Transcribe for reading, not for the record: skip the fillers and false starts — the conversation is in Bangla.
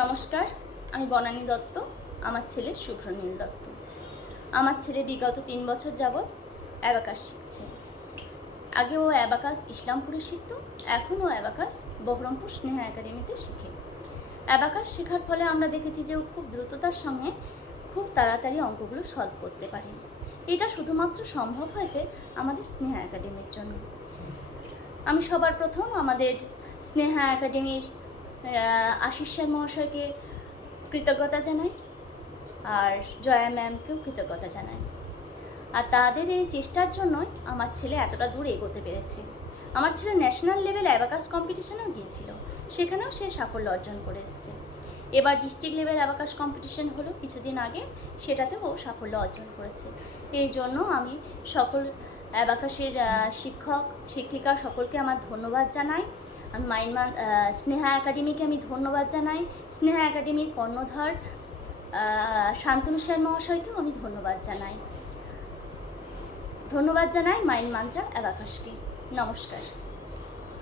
নমস্কার, আমি বনানী দত্ত। আমার ছেলে শুভ্রনীল দত্ত। আমার ছেলে বিগত 3 বছর যাবৎ অ্যাবাকাস শিখছে। আগে ও অ্যাবাকাস ইসলামপুরে শিখত, এখন ও অ্যাবাকাস বহরমপুর স্নেহা একাডেমিতে শিখে। অ্যাবাকাস শেখার ফলে আমরা দেখেছি যে ও খুব দ্রুততার সঙ্গে খুব তাড়াতাড়ি অঙ্কগুলো সলভ করতে পারে। এটা শুধুমাত্র সম্ভব হয়েছে আমাদের স্নেহা একাডেমির জন্য। আমি সবার প্রথম আমাদের স্নেহা একাডেমির আশিস স্যার মহাশয়কে কৃতজ্ঞতা জানাই, আর জয়া ম্যামকেও কৃতজ্ঞতা জানাই। আর তাদের এই চেষ্টার জন্যই আমার ছেলে এতটা দূর এগোতে পেরেছে। আমার ছেলে ন্যাশনাল লেভেল অ্যাবাকাস কম্পিটিশনেও গিয়েছিল, সেখানেও সে সাফল্য অর্জন করে এসছে। এবার ডিস্ট্রিক্ট লেভেল অ্যাবাকাস কম্পিটিশন হলো কিছুদিন আগে, সেটাতেও ও সাফল্য অর্জন করেছে। এই জন্য আমি সকল অ্যাবাকাসের শিক্ষক শিক্ষিকা সকলকে আমার ধন্যবাদ জানাই। আমি স্নেহা একাডেমিকে আমি ধন্যবাদ জানাই। স্নেহা একাডেমির কর্ণধার শান্তনু স্যার মহাশয়কেও আমি ধন্যবাদ জানাই মাইন্ড মান্ত্রা অ্যাবাকাসকে। নমস্কার।